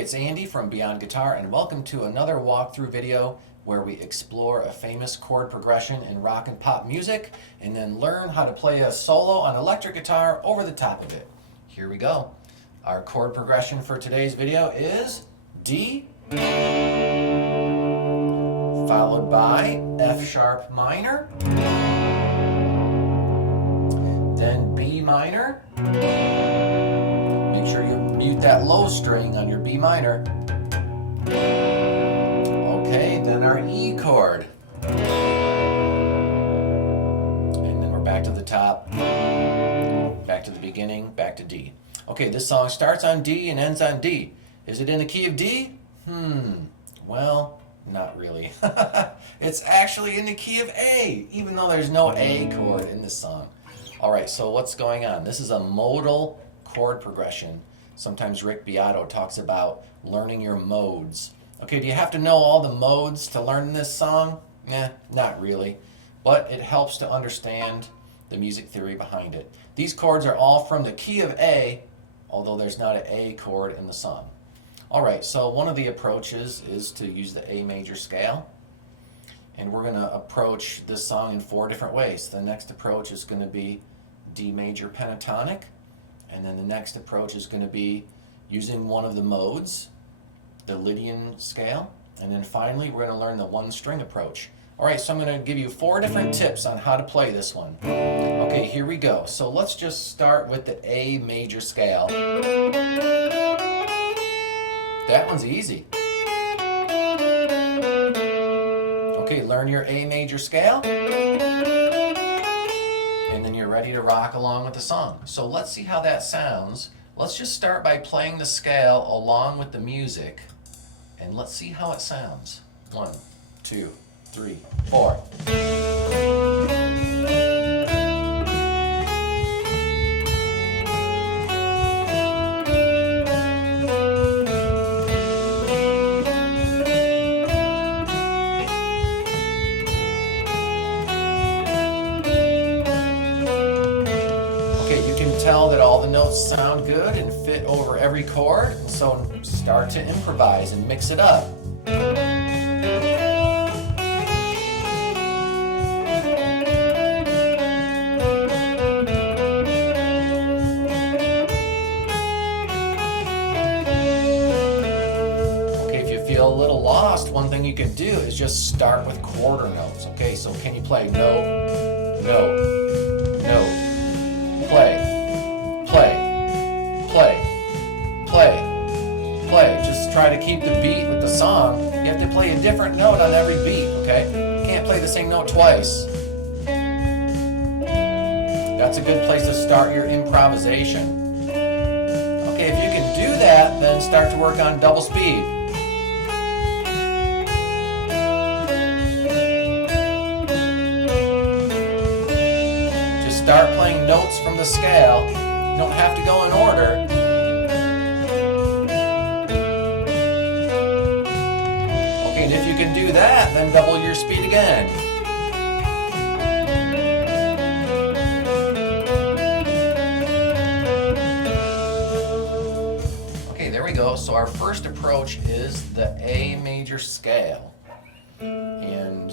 Hey, it's Andy from Beyond Guitar, and welcome to another walkthrough video where we explore a famous chord progression in rock and pop music and then learn how to play a solo on electric guitar over the top of it. Here we go. Our chord progression for today's video is D, followed by F sharp minor, then B minor. Make sure you mute that low string on your B minor. Okay, then our E chord. And then we're back to the top, back to the beginning, back to D. Okay, this song starts on D and ends on D. Is it in the key of D? Well, not really. It's actually in the key of A, even though there's no A chord in this song. All right, so what's going on? This is a modal chord progression. Sometimes Rick Beato talks about learning your modes. Okay, do you have to know all the modes to learn this song? Not really, but it helps to understand the music theory behind it. These chords are all from the key of A, although there's not an A chord in the song. All right, so one of the approaches is to use the A major scale, and we're going to approach this song in 4 different ways. The next approach is going to be D major pentatonic, and then the next approach is going to be using one of the modes, the Lydian scale, and then finally we're going to learn the one string approach. All right, so I'm going to give you 4 different tips on how to play this one. Okay, here we go. So let's just start with the A major scale. That one's easy. Okay, learn your A major scale, and then you're ready to rock along with the song. So let's see how that sounds. Let's just start by playing the scale along with the music, and let's see how it sounds. 1, 2, 3, 4. Tell that all the notes sound good and fit over every chord, so start to improvise and mix it up. Okay, if you feel a little lost, one thing you can do is just start with quarter notes. Okay, so can you play note, note, note, play? Play, play, play, play. Just try to keep the beat with the song. You have to play a different note on every beat, okay? You can't play the same note twice. That's a good place to start your improvisation. Okay, if you can do that, then start to work on double speed. Just start playing notes from the scale. You don't have to go in order. Okay, and if you can do that, then double your speed again. Okay, there we go. So our first approach is the A major scale. And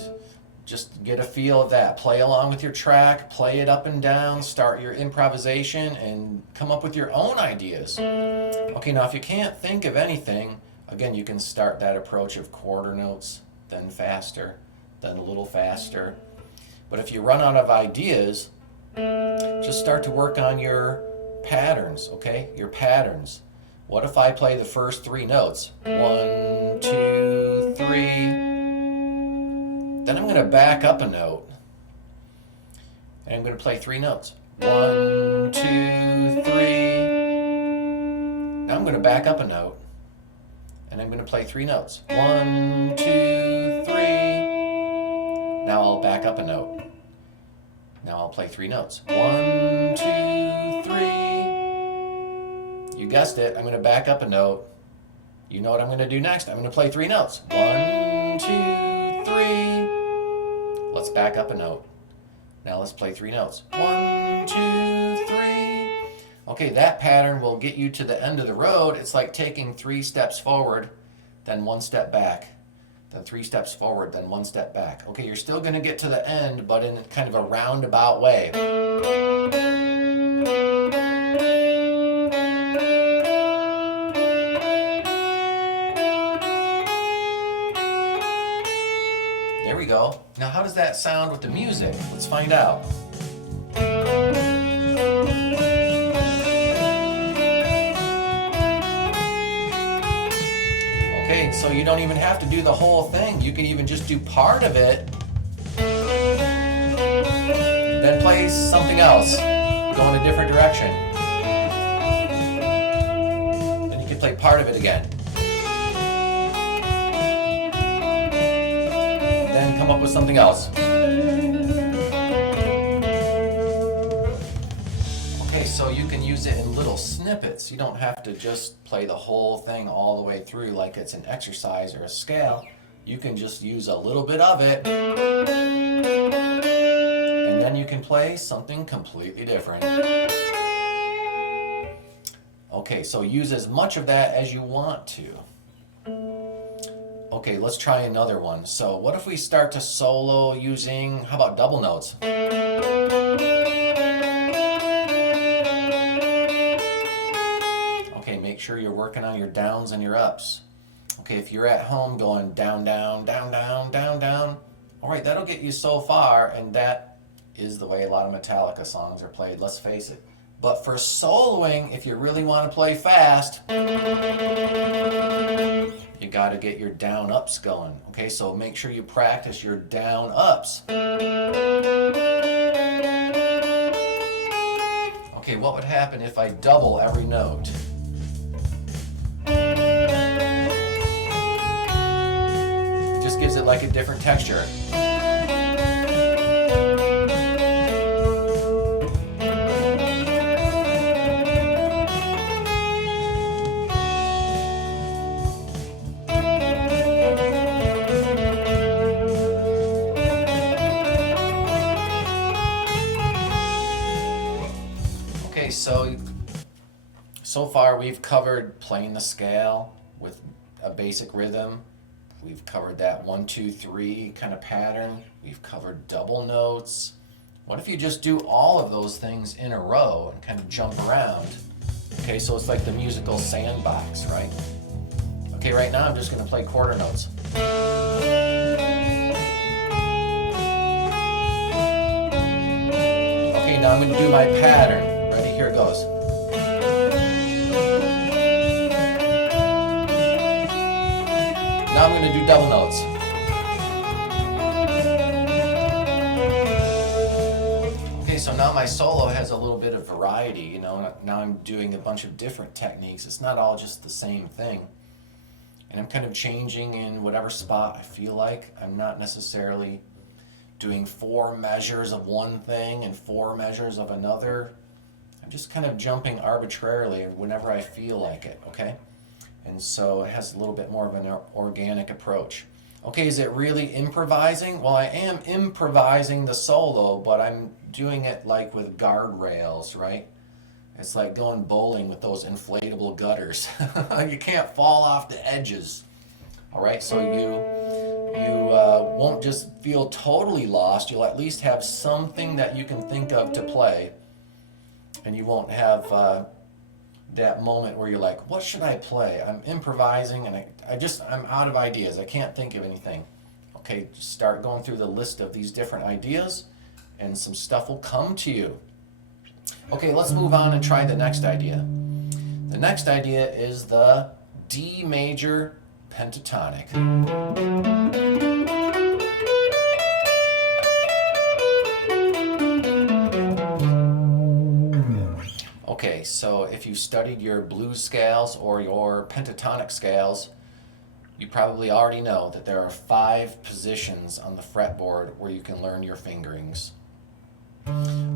just get a feel of that. Play along with your track, play it up and down, start your improvisation, and come up with your own ideas. Okay, now if you can't think of anything, again, you can start that approach of quarter notes, then faster, then a little faster. But if you run out of ideas, just start to work on your patterns, okay? Your patterns. What if I play the first 3 notes? 1, 2, 3. Then I'm going to back up a note, and I'm going to play 3 notes. 1, 2, 3. Now I'm going to back up a note, and I'm going to play 3 notes. 1, 2, 3. Now I'll back up a note. Now I'll play 3 notes. 1, 2, 3. You guessed it, I'm going to back up a note. You know what I'm going to do next? I'm going to play 3 notes. 1, 2, 3. Let's back up a note. Now let's play 3 notes. 1, 2, 3. Okay, that pattern will get you to the end of the road. It's like taking 3 steps forward, then 1 step back, then 3 steps forward, then 1 step back. Okay, you're still going to get to the end, but in kind of a roundabout way. There we go. Now, how does that sound with the music? Let's find out. Okay, so you don't even have to do the whole thing. You can even just do part of it, then play something else, go in a different direction. Then you can play part of it again. Then come up with something else. So you can use it in little snippets. You don't have to just play the whole thing all the way through like it's an exercise or a scale. You can just use a little bit of it, and then you can play something completely different. Okay, so use as much of that as you want to. Okay, let's try another one. So what if we start to solo using, how about double notes? Make sure you're working on your downs and your ups. Okay, if you're at home going down, down, down, down, down, down, all right, that'll get you so far, and that is the way a lot of Metallica songs are played, let's face it. But for soloing, if you really want to play fast, you got to get your down ups going. Okay, so make sure you practice your down ups. Okay, what would happen if I double every note? Gives it like a different texture. Okay, so far we've covered playing the scale with a basic rhythm. We've covered that 1, 2, 3 kind of pattern. We've covered double notes. What if you just do all of those things in a row and kind of jump around? Okay, so it's like the musical sandbox, right? Okay, right now I'm just going to play quarter notes. Okay, now I'm going to do my pattern. Ready? Here it goes. Now I'm going to do double notes. Okay, so now my solo has a little bit of variety, you know. Now I'm doing a bunch of different techniques. It's not all just the same thing. And I'm kind of changing in whatever spot I feel like. I'm not necessarily doing 4 measures of one thing and 4 measures of another. I'm just kind of jumping arbitrarily whenever I feel like it, okay? And so it has a little bit more of an organic approach. Okay, is it really improvising? Well, I am improvising the solo, but I'm doing it like with guardrails, right? It's like going bowling with those inflatable gutters. You can't fall off the edges. All right, so you won't just feel totally lost. You'll at least have something that you can think of to play, and you won't have that moment where you're like, what should I play? I'm improvising and I'm out of ideas. I can't think of anything. Okay, just start going through the list of these different ideas and some stuff will come to you. Okay, let's move on and try the next idea. The next idea is the D major pentatonic. Okay, so if you studied your blues scales or your pentatonic scales, you probably already know that there are 5 positions on the fretboard where you can learn your fingerings.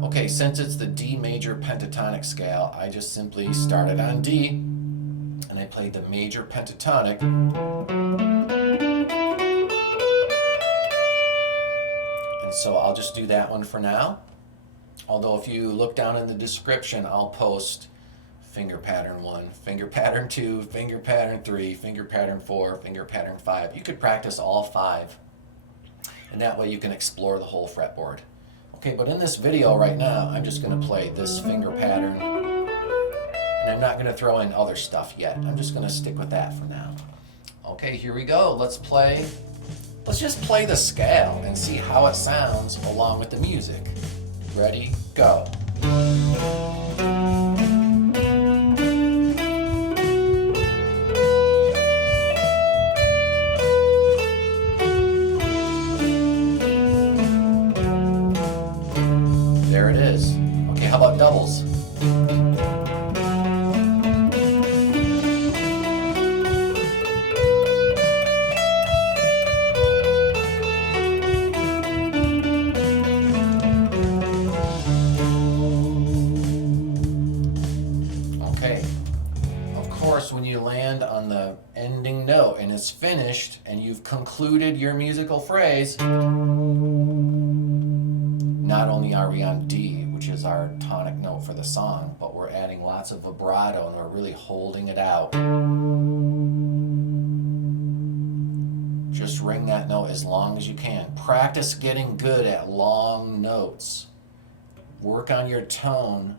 Okay, since it's the D major pentatonic scale, I just simply started on D and I played the major pentatonic. And so I'll just do that one for now. Although if you look down in the description, I'll post finger pattern 1, finger pattern 2, finger pattern 3, finger pattern 4, finger pattern 5. You could practice all 5, and that way you can explore the whole fretboard. Okay, but in this video right now, I'm just going to play this finger pattern, and I'm not going to throw in other stuff yet. I'm just going to stick with that for now. Okay, here we go. Let's just play the scale and see how it sounds along with the music. Ready, go. There it is. Okay, how about doubles? When you land on the ending note and it's finished and you've concluded your musical phrase, not only are we on D, which is our tonic note for the song, but we're adding lots of vibrato and we're really holding it out. Just ring that note as long as you can. Practice getting good at long notes. Work on your tone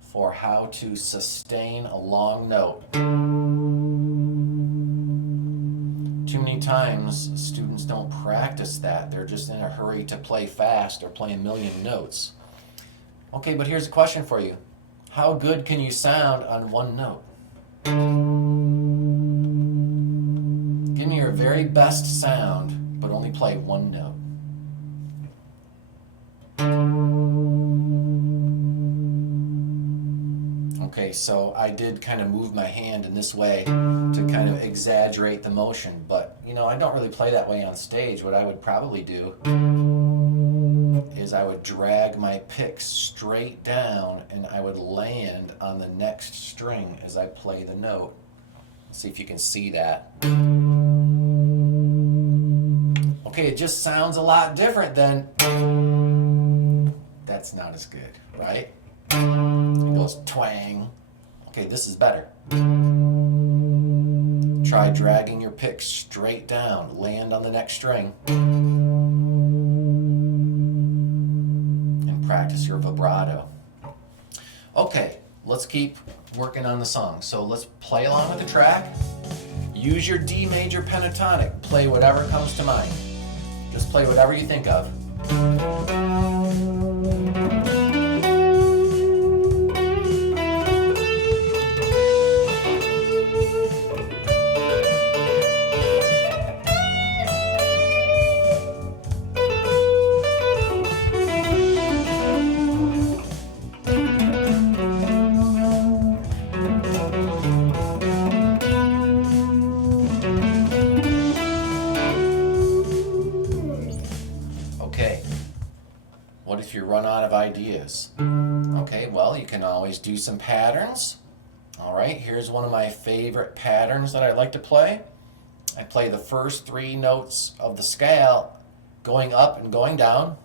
for how to sustain a long note. Too many times students don't practice that. They're just in a hurry to play fast or play a million notes. Okay, but here's a question for you. How good can you sound on one note? Give me your very best sound, but only play one note. Okay, so I did kind of move my hand in this way to kind of exaggerate the motion, but you know, I don't really play that way on stage. What I would probably do is I would drag my pick straight down and I would land on the next string as I play the note. Let's see if you can see that. Okay, it just sounds a lot different than that's not as good, right? It goes twang. Okay, this is better. Try dragging your pick straight down, land on the next string, and practice your vibrato. Okay, let's keep working on the song. So let's play along with the track. Use your D major pentatonic. Play whatever comes to mind. Just play whatever you think of. What if you run out of ideas? Okay, well, you can always do some patterns. All right, here's one of my favorite patterns that I like to play. I play the first 3 notes of the scale going up and going down.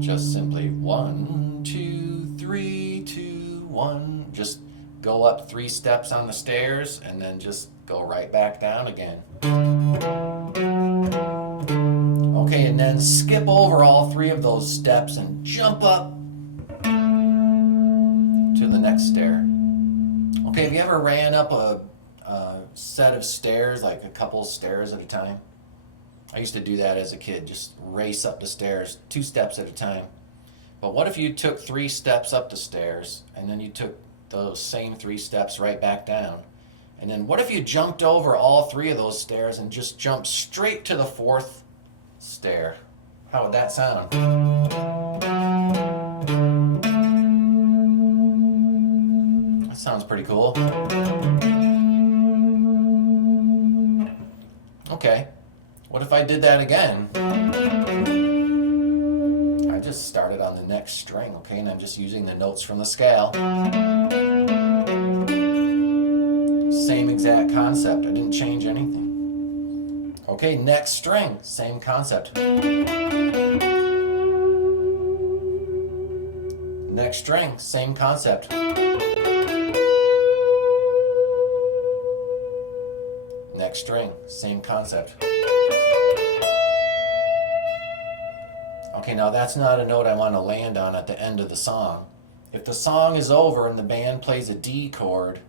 Just simply 1, 2, 3, 2, 1. Just go up 3 steps on the stairs and then just go right back down again. Okay, and then skip over all 3 of those steps and jump up to the next stair. Okay, have you ever ran up a set of stairs, like a couple stairs at a time? I used to do that as a kid, just race up the stairs 2 steps at a time. But what if you took 3 steps up the stairs and then you took those same 3 steps right back down? And then what if you jumped over all 3 of those stairs and just jumped straight to the 4th stair? How would that sound? That sounds pretty cool. Okay, what if I did that again? I just started on the next string, okay, and I'm just using the notes from the scale. Same exact concept, I didn't change anything. Okay, next string, same concept. Next string, same concept. Next string, same concept. Okay, now that's not a note I want to land on at the end of the song. If the song is over and the band plays a D chord,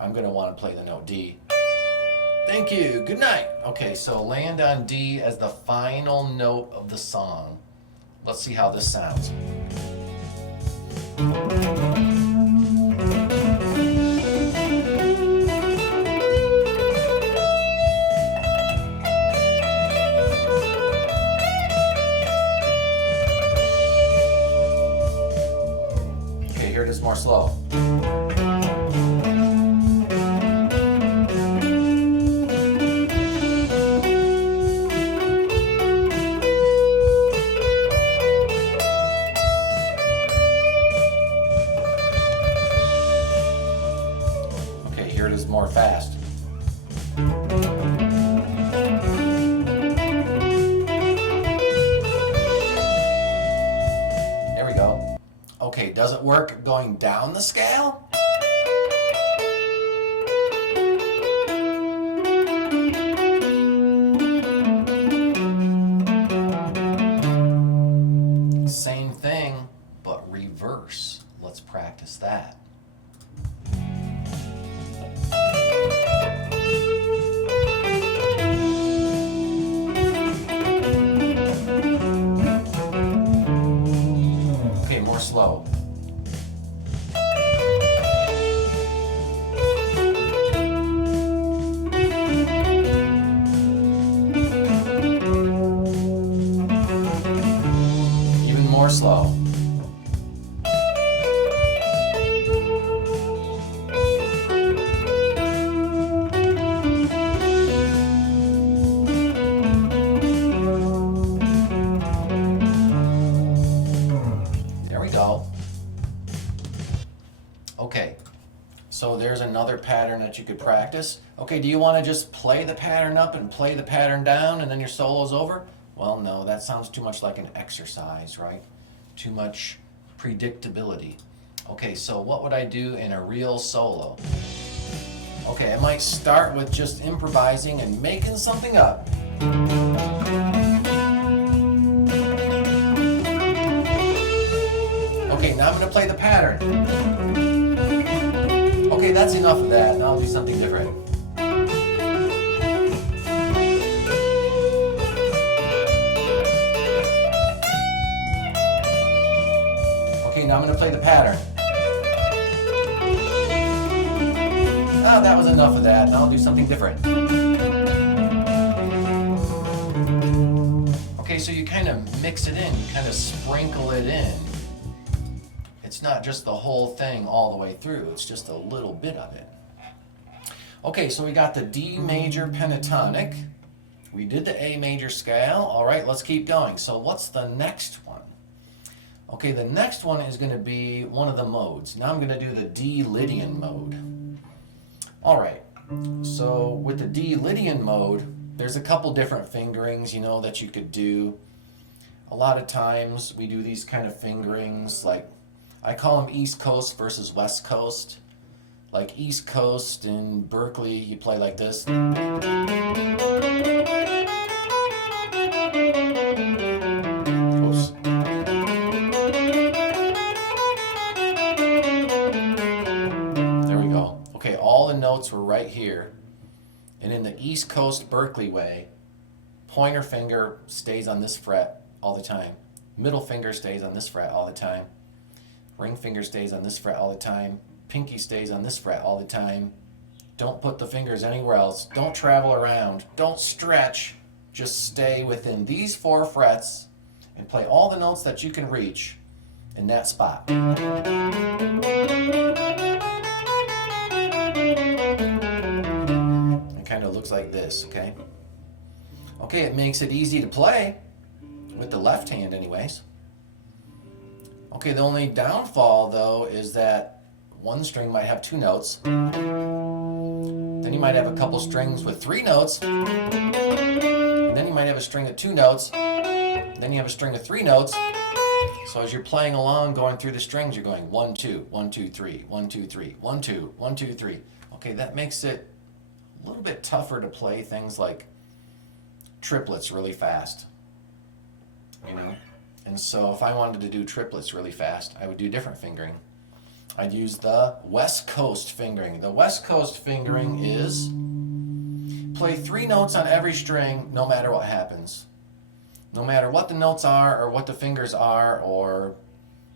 I'm going to want to play the note D. Thank you. Good night. Okay, so land on D as the final note of the song. Let's see how this sounds. Okay, here it is more slow. Here it is more fast. There we go. Okay, does it work going down the scale? Same thing, but reverse. Let's practice that. Slow. Even more slow. Okay, so there's another pattern that you could practice. Okay, do you want to just play the pattern up and play the pattern down and then your solo's over? Well, no, that sounds too much like an exercise, right? Too much predictability. Okay, so what would I do in a real solo? Okay, I might start with just improvising and making something up. Okay, now I'm going to play the pattern. Okay, that's enough of that. Now I'll do something different. Okay, now I'm going to play the pattern. Ah, that was enough of that. Now I'll do something different. Okay, so you kind of mix it in. You kind of sprinkle it in. It's not just the whole thing all the way through, it's just a little bit of it. Okay, so we got the D major pentatonic. We did the A major scale. All right, let's keep going. So what's the next one? Okay, the next one is going to be one of the modes. Now I'm going to do the D Lydian mode. All right, so with the D Lydian mode, there's a couple different fingerings, that you could do. A lot of times we do these kind of fingerings, like I call them East Coast versus West Coast. Like East Coast in Berkeley, you play like this. Oops. There we go. Okay, all the notes were right here. And in the East Coast Berkeley way, pointer finger stays on this fret all the time. Middle finger stays on this fret all the time. Ring finger stays on this fret all the time. Pinky stays on this fret all the time. Don't put the fingers anywhere else. Don't travel around. Don't stretch. Just stay within these 4 frets and play all the notes that you can reach in that spot. It kind of looks like this, okay? Okay, it makes it easy to play with the left hand anyways. Okay, the only downfall though is that one string might have 2 notes. Then you might have a couple strings with 3 notes. And then you might have a string of 2 notes. Then you have a string of 3 notes. So as you're playing along, going through the strings, you're going 1, 2, 1, 2, 3, 1, 2, 3, 1, 2, 1, 2, 3. Okay, that makes it a little bit tougher to play things like triplets really fast, you know? And so if I wanted to do triplets really fast, I would do different fingering. I'd use the West Coast fingering. The West Coast fingering is play 3 notes on every string no matter what happens. No matter what the notes are or what the fingers are, or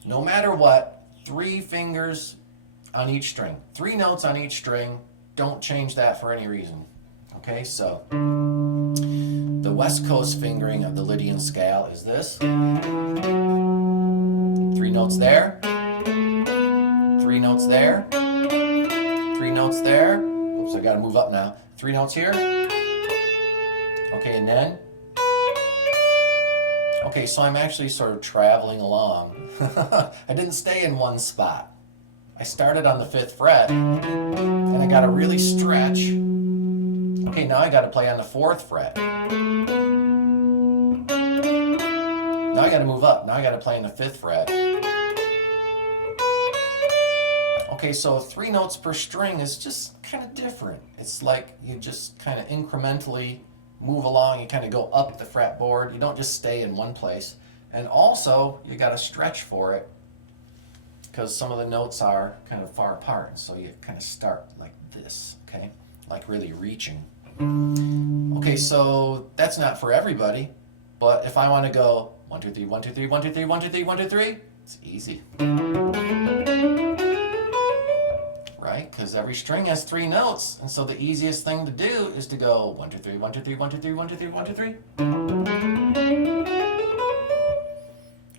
no matter what, 3 fingers on each string. 3 notes on each string. Don't change that for any reason. Okay, so the West Coast fingering of the Lydian scale is this. 3 notes there. 3 notes there. 3 notes there. Oops, I gotta move up now. 3 notes here. Okay, and then. Okay, so I'm actually sort of traveling along. I didn't stay in one spot. I started on the 5th fret, and I gotta really stretch. Okay, now I gotta play on the 4th fret. Now I gotta move up. Now I gotta play on the 5th fret. Okay, so 3 notes per string is just kind of different. It's like you just kind of incrementally move along. You kind of go up the fretboard. You don't just stay in one place. And also, you got to stretch for it because some of the notes are kind of far apart. So you kind of start like this, okay? Like really reaching. Okay, so that's not for everybody. But if I want to go 1, 2, 3, 1, 2, 3, 1, 2, 3, 1, 2, 3, 1, 2, 3, it's easy. Right? Because every string has 3 notes, and so the easiest thing to do is to go 1, 2, 3, 1, 2, 3, 1, 2, 3, 1, 2, 3, 1, 2, 3.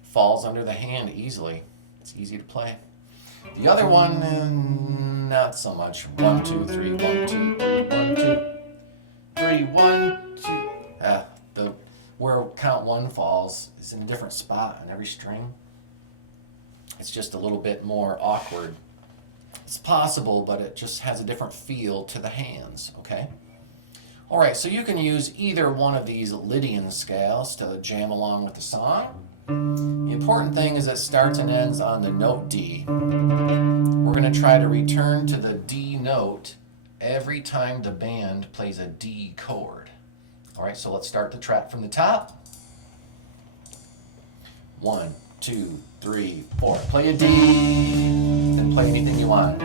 Falls under the hand easily. It's easy to play. The other one, not so much. 1, 2, 3, 1, 2, 3, 1, 2, 3, 1, 2. The where count 1 falls is in a different spot on every string. It's just a little bit more awkward. It's possible, but it just has a different feel to the hands, okay? All right, so you can use either one of these Lydian scales to jam along with the song. The important thing is it starts and ends on the note D. We're going to try to return to the D note every time the band plays a D chord. All right, so let's start the track from the top. 1, 2, 3, 4. Play a D, and play anything you want.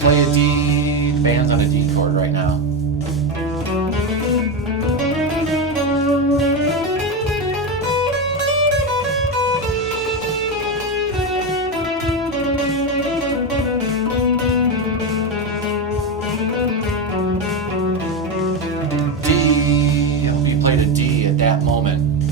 Play a D, band's on a D chord right now. That moment.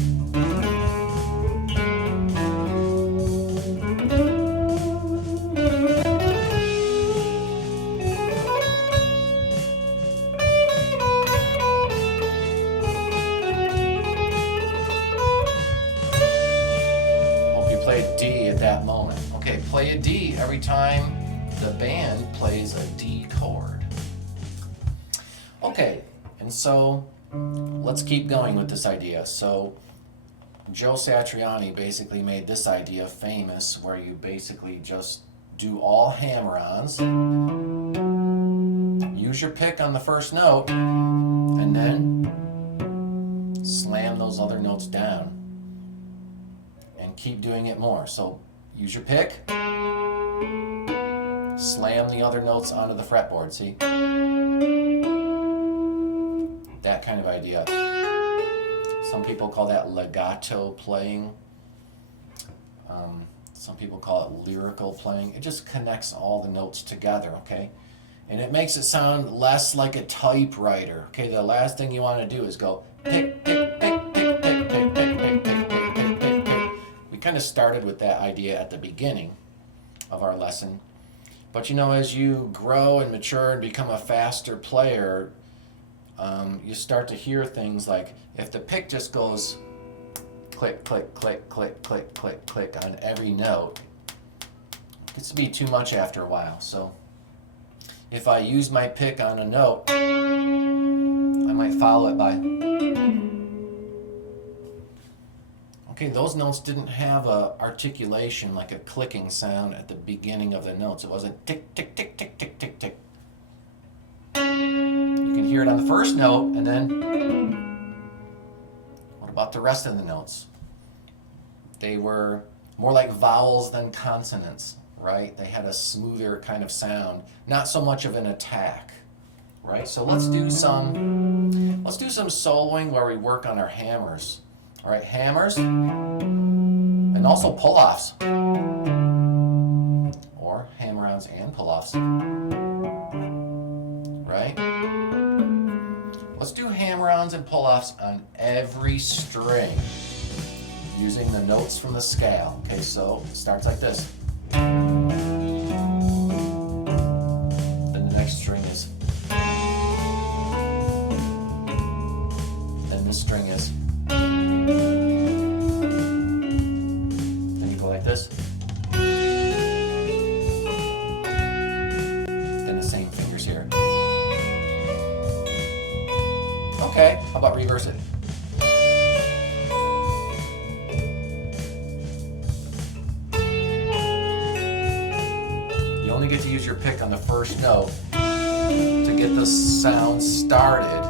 Hope you played D at that moment. Okay, play a D every time the band plays a D chord. Okay, and so let's keep going with this idea. So Joe Satriani basically made this idea famous, where you basically just do all hammer-ons, use your pick on the first note, and then slam those other notes down and keep doing it more. So use your pick, slam the other notes onto the fretboard, see? That kind of idea. Some people call that legato playing. Some people call it lyrical playing. It just connects all the notes together, okay? And it makes it sound less like a typewriter, okay? The last thing you want to do is go pick, pick, pick, pick, pick, pick, pick, pick, pick, pick, pick, pick, pick. We kind of started with that idea at the beginning of our lesson. But you know, as you grow and mature and become a faster player, you start to hear things like, if the pick just goes click, click, click, click, click, click, click on every note, it gets to be too much after a while. So if I use my pick on a note, I might follow it by. Okay, those notes didn't have a articulation like a clicking sound at the beginning of the notes. It wasn't tick, tick, tick, tick, tick, tick, tick. You can hear it on the first note, and then what about the rest of the notes? They were more like vowels than consonants, right? They had a smoother kind of sound, not so much of an attack, right? So let's do some soloing where we work on our hammers. All right, hammers, and also pull-offs, or hammer-ons and pull-offs, right? Let's do hammer-ons and pull-offs on every string using the notes from the scale. Okay, so it starts like this. Then the next string is. Then this string is. Then you go like this. Then the same fingers here. Okay, how about reverse it? You only get to use your pick on the first note to get the sound started,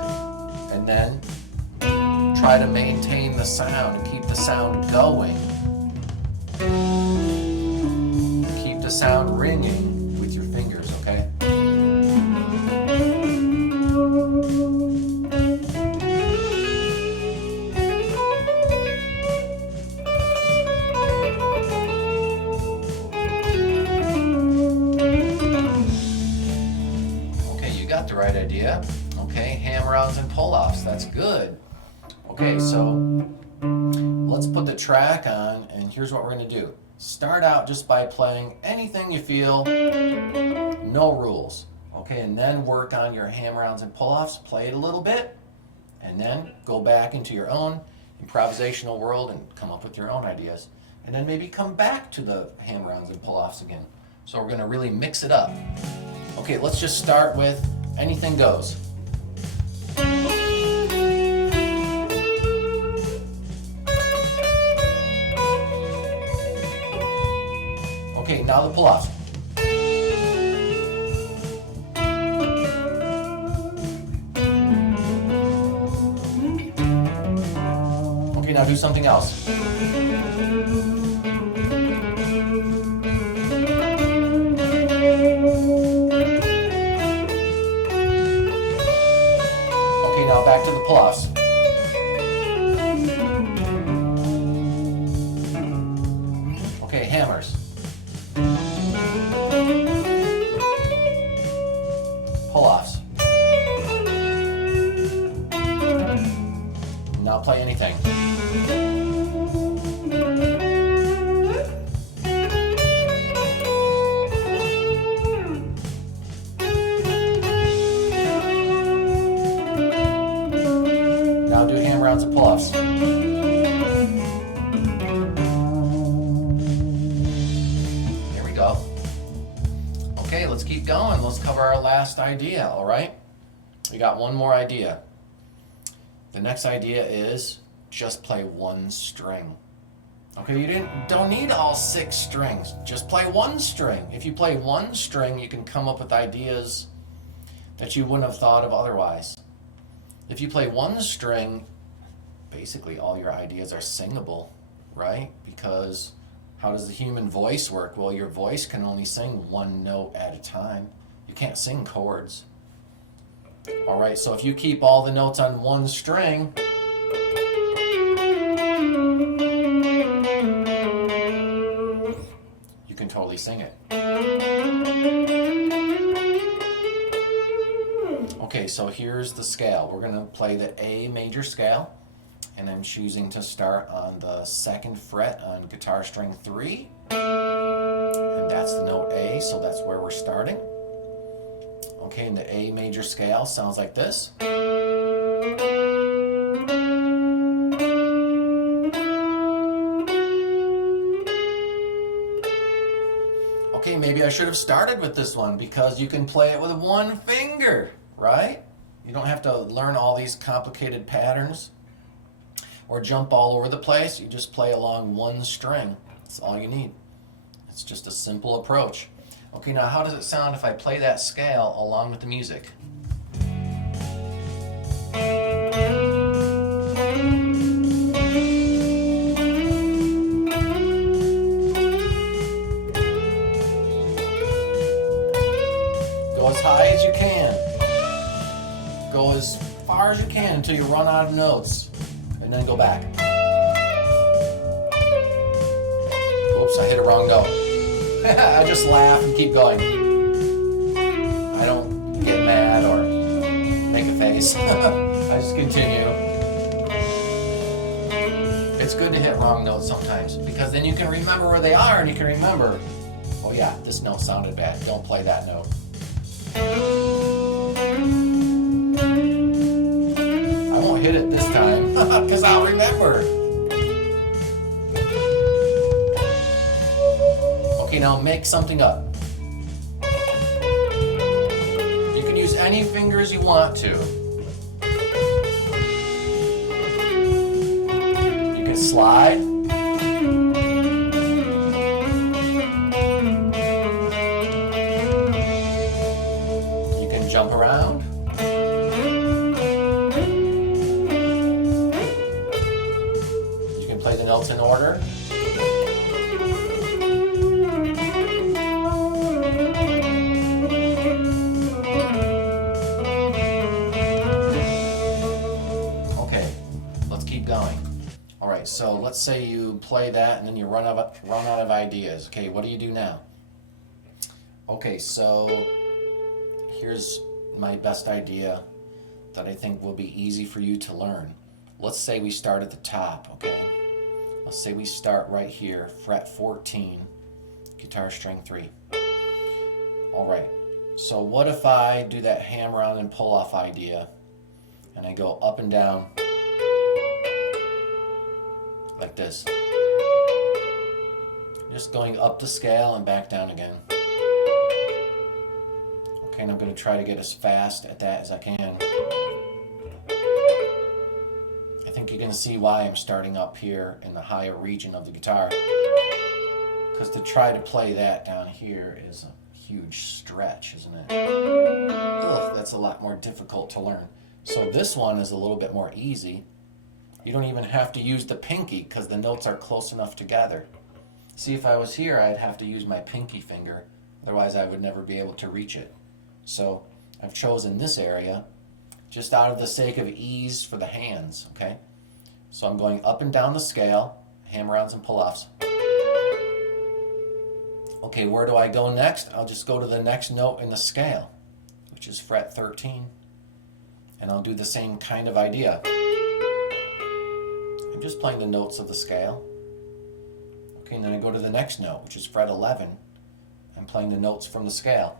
and then try to maintain the sound and keep the sound going. Keep the sound ringing with your fingers, okay? Okay, you got the right idea. Okay, hammer-ons and pull-offs, that's good. Okay, so let's put the track on, and here's what we're going to do. Start out just by playing anything you feel, no rules. Okay, and then work on your hammer-ons and pull-offs, play it a little bit, and then go back into your own improvisational world and come up with your own ideas. And then maybe come back to the hammer-ons and pull-offs again. So we're going to really mix it up. Okay, let's just start with anything goes. Okay, now the pull-offs. Okay, now do something else. Okay, now back to the pull-offs. Okay, hammers. Pull-offs. Now play anything. Now do hammer-ons and pull-offs. Here we go. Okay, let's keep going. Let's cover our last idea, all right? We got one more idea. The next idea is just play one string. Okay, you don't need all 6 strings. Just play one string. If you play one string, you can come up with ideas that you wouldn't have thought of otherwise. If you play one string, basically all your ideas are singable, right? Because how does the human voice work? Well, your voice can only sing one note at a time. You can't sing chords. All right, so if you keep all the notes on one string, you can totally sing it. Okay, so here's the scale. We're going to play the A major scale, and I'm choosing to start on the 2nd fret on guitar string 3, and that's the note A, so that's where we're starting. Okay, and the A major scale sounds like this. Okay, maybe I should have started with this one because you can play it with one finger, right? You don't have to learn all these complicated patterns or jump all over the place. You just play along one string. That's all you need. It's just a simple approach. Okay, now how does it sound if I play that scale along with the music? Go as high as you can. Go as far as you can until you run out of notes. And then go back. Oops, I hit a wrong note. I just laugh and keep going. I don't get mad or make a face. I just continue. It's good to hit wrong notes sometimes because then you can remember where they are and you can remember, oh yeah, this note sounded bad. Don't play that note. I won't hit it this time because I'll remember. Okay, now make something up. You can use any fingers you want to. You can slide. You can jump around. You can play the notes in order. So let's say you play that and then you run out of ideas. Okay, what do you do now? Okay, so here's my best idea that I think will be easy for you to learn. Let's say we start at the top, okay? Let's say we start right here, fret 14, guitar string 3. All right, so what if I do that hammer on and pull off idea and I go up and down like this. Just going up the scale and back down again. Okay, and I'm going to try to get as fast at that as I can. I think you can see why I'm starting up here in the higher region of the guitar. Because to try to play that down here is a huge stretch, isn't it? Ugh, that's a lot more difficult to learn. So this one is a little bit more easy. You don't even have to use the pinky because the notes are close enough together. See, if I was here, I'd have to use my pinky finger. Otherwise, I would never be able to reach it. So I've chosen this area just out of the sake of ease for the hands, okay? So I'm going up and down the scale, hammer-ons and pull-offs. Okay, where do I go next? I'll just go to the next note in the scale, which is fret 13. And I'll do the same kind of idea. I'm just playing the notes of the scale. Okay, and then I go to the next note, which is fret 11. I'm playing the notes from the scale.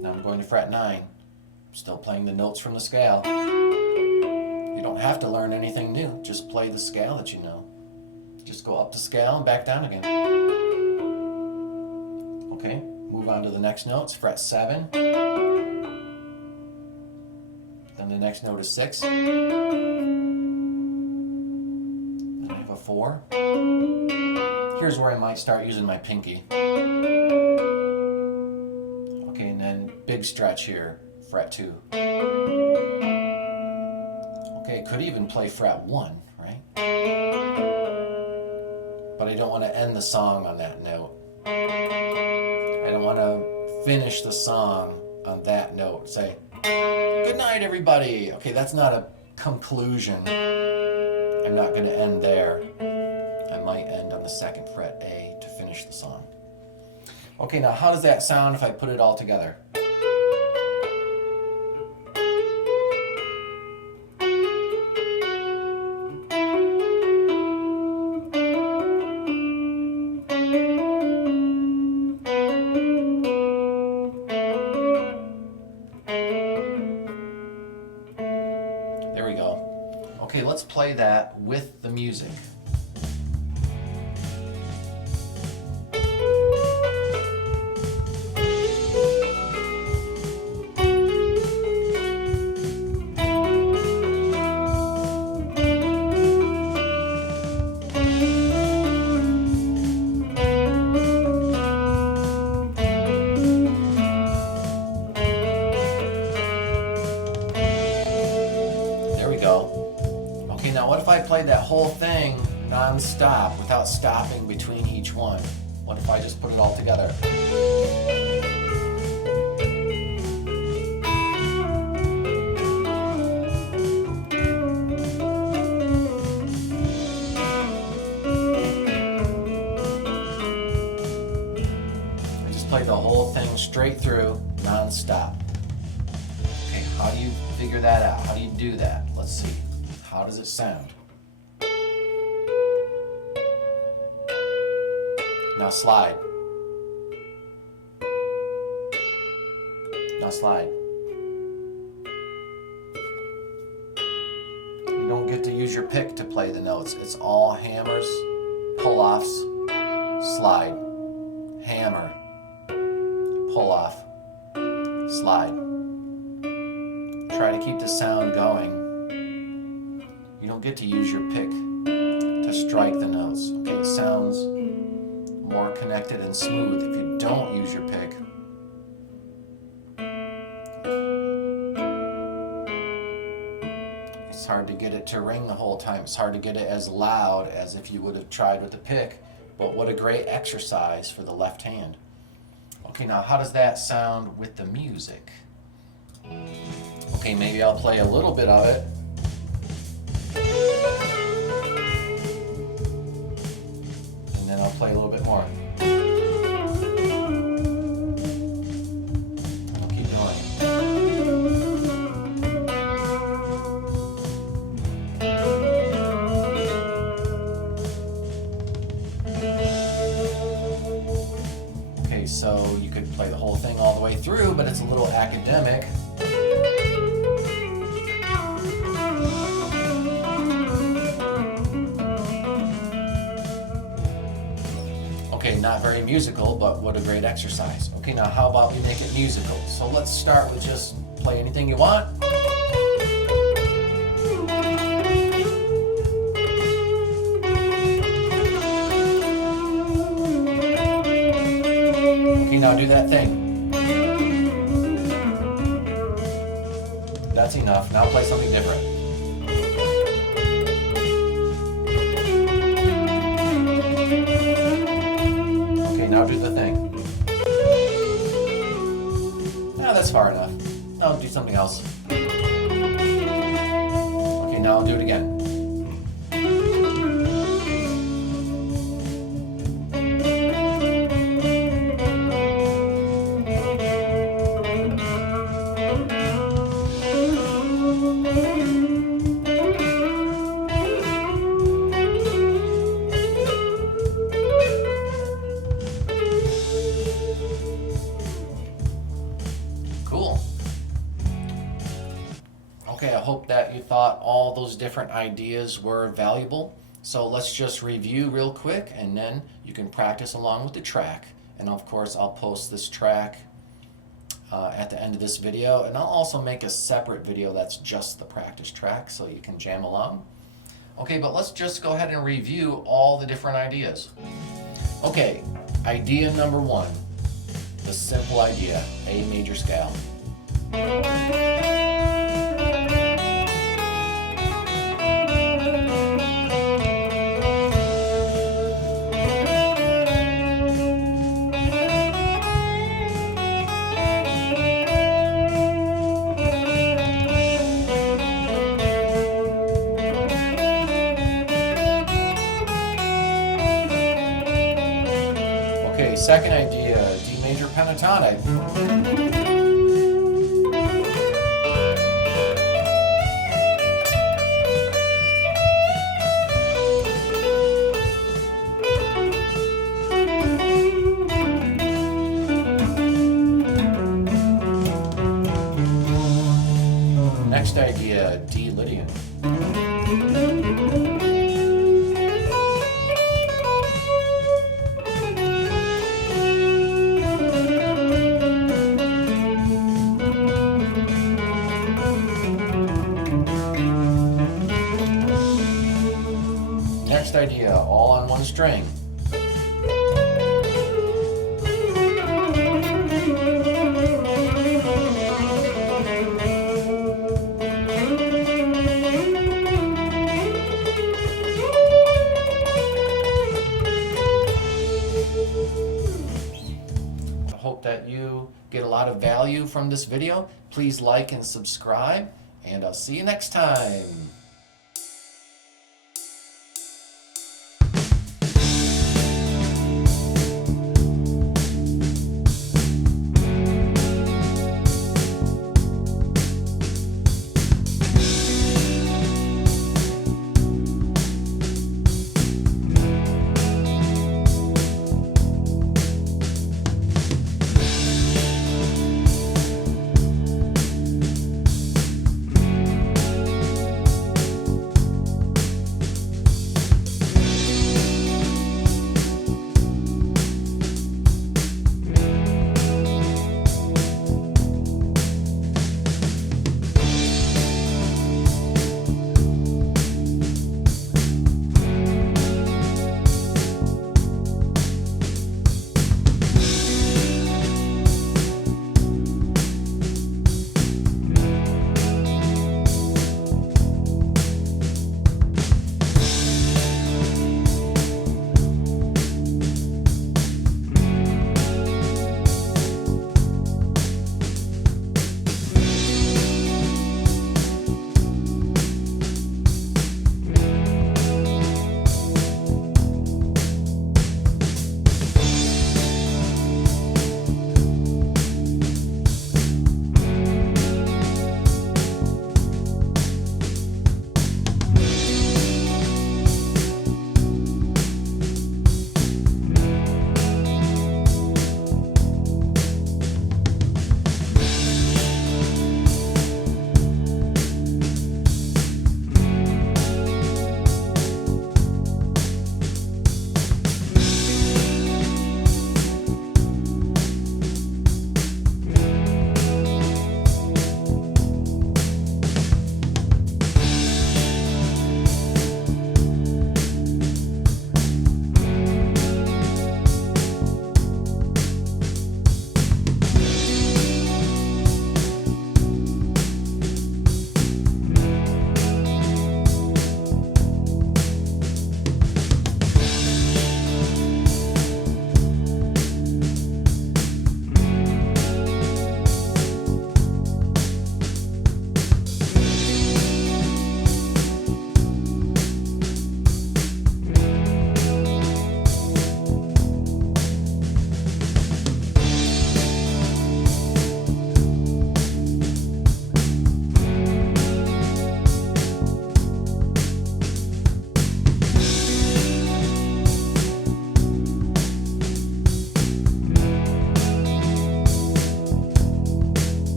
Now I'm going to fret 9. I'm still playing the notes from the scale. You don't have to learn anything new. Just play the scale that you know. Just go up the scale and back down again. Okay, move on to the next notes, fret 7. Then the next note is 6. Then I have a 4. Here's where I might start using my pinky. Okay, and then big stretch here, fret 2. Okay, could even play fret 1, right? But I don't want to end the song on that note. I don't want to finish the song on that note. Say, good night, everybody. Okay, that's not a conclusion. I'm not going to end there. I might end on the 2nd fret A to finish the song. Okay, now how does that sound if I put it all together? There we go. Okay, let's play that with the music. non-stop without stopping between each one. What if I just put it all together? I just played the whole thing straight through, non-stop. Okay, how do you figure that out? How do you do that? Let's see. How does it sound? Now slide. Now slide. You don't get to use your pick to play the notes. It's all hammers, pull-offs, slide, hammer, pull-off, slide. Try to keep the sound going. You don't get to use your pick to strike the notes. Okay, it sounds more connected and smooth if you don't use your pick. It's hard to get it to ring the whole time. It's hard to get it as loud as if you would have tried with the pick, but what a great exercise for the left hand. Okay, now how does that sound with the music? Okay, maybe I'll play a little bit of it. And then I'll play a little bit more. I'll keep going. Okay, so you could play the whole thing all the way through, but it's a little academic. Okay, not very musical, but what a great exercise. Okay, now how about we make it musical? So let's start with just play anything you want. Okay, now do that thing. That's enough. Now play something different. Now do the thing. Now that's far enough. Now do something else. Okay, now I'll do it again. Okay, I hope that you thought all those different ideas were valuable. So let's just review real quick, and then you can practice along with the track. And of course, I'll post this track at the end of this video, and I'll also make a separate video that's just the practice track so you can jam along. Okay, but let's just go ahead and review all the different ideas. Okay, idea number one, the simple idea, A major scale. Okay, second idea, D major pentatonic. Next idea, D Lydian. Next idea, all on one string. hope that you get a lot of value from this video. Please like and subscribe, and I'll see you next time.